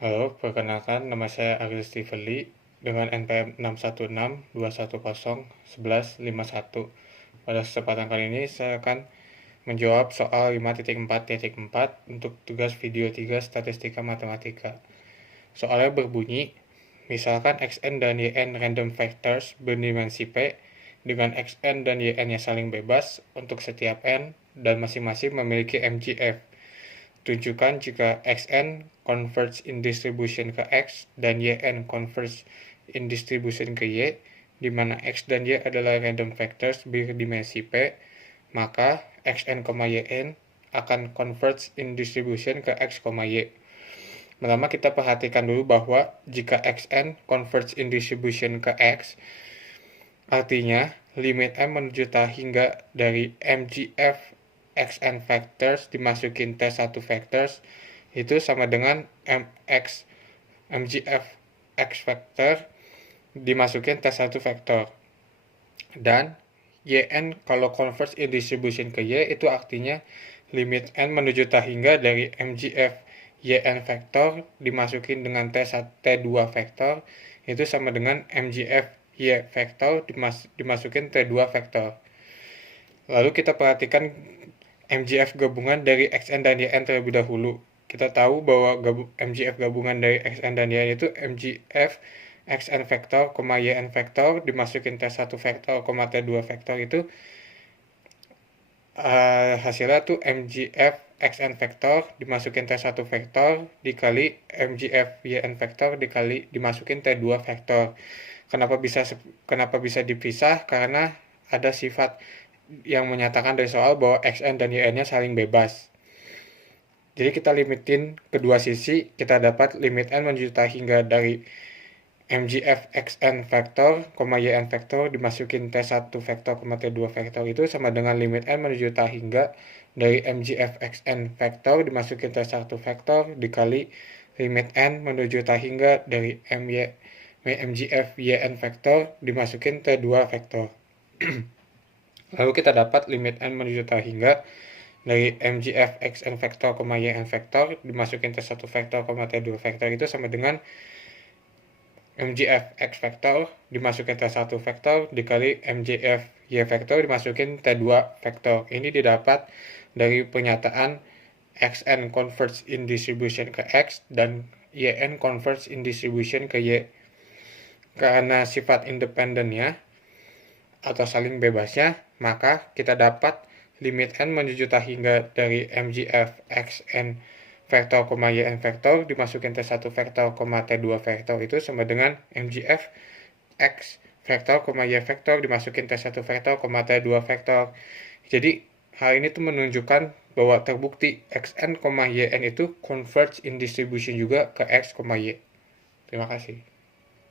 Halo, perkenalkan nama saya Ariel Stevely dengan NPM 61621011151. Pada kesempatan kali ini saya akan menjawab soal 5.4.4 untuk tugas video 3 statistika matematika. Soalnya berbunyi, misalkan xn dan yn random factors berdimensi p dengan xn dan yn-nya saling bebas untuk setiap n dan masing-masing memiliki MGF. Tunjukkan jika xn converge in distribution ke x dan yn converge in distribution ke y, di mana x dan y adalah random factors berdimensi p, maka xn, yn akan converge in distribution ke x, y. Pertama kita perhatikan dulu bahwa jika xn converge in distribution ke x, artinya limit m menuju hingga dari MGF xn factors dimasukin T1 factors itu sama dengan MGF x factor dimasukin T1 factor. Dan yn kalau converge in distribution ke y itu artinya limit n menuju hingga dari MGF yn factor dimasukin dengan T2 factor itu sama dengan MGF y factor dimasukin T2 factor. Lalu kita perhatikan MGF gabungan dari xn dan yn terlebih dahulu. Kita tahu bahwa MGF gabungan dari xn dan yn itu MGF xn vektor, yn vektor dimasukin T1 vektor, T2 vektor itu hasilnya tuh MGF xn vektor dimasukin T1 vektor dikali MGF yn vektor dikali dimasukin T2 vektor. Kenapa bisa dipisah? Karena ada sifat yang menyatakan dari soal bahwa xn dan yn-nya saling bebas. Jadi kita limitin kedua sisi, kita dapat limit n menuju hingga dari MGF xn vektor, yn vektor dimasukin T1 vektor, T2 vektor itu sama dengan limit n menuju hingga dari MGF xn vektor dimasukin T1 vektor dikali limit n menuju hingga dari MGF yn vektor dimasukin T2 vektor. Lalu kita dapat limit n menuju hingga dari MGF xn vektor, yn vektor dimasukin T1 vektor, T2 vektor itu sama dengan MGF x vektor dimasukin T1 vektor dikali MGF y vektor dimasukin T2 vektor. Ini didapat dari pernyataan xn converge in distribution ke x dan yn converge in distribution ke y. Karena sifat independennya atau saling bebasnya, maka kita dapat limit n menuju hingga dari MGF xn vektor, yn vektor dimasukin T1 vektor, T2 vektor itu sama dengan MGF x vektor, y vektor dimasukin T1 vektor, T2 vektor. Jadi hal ini tuh menunjukkan bahwa terbukti xn, yn itu converge in distribution juga ke x, y. Terima kasih.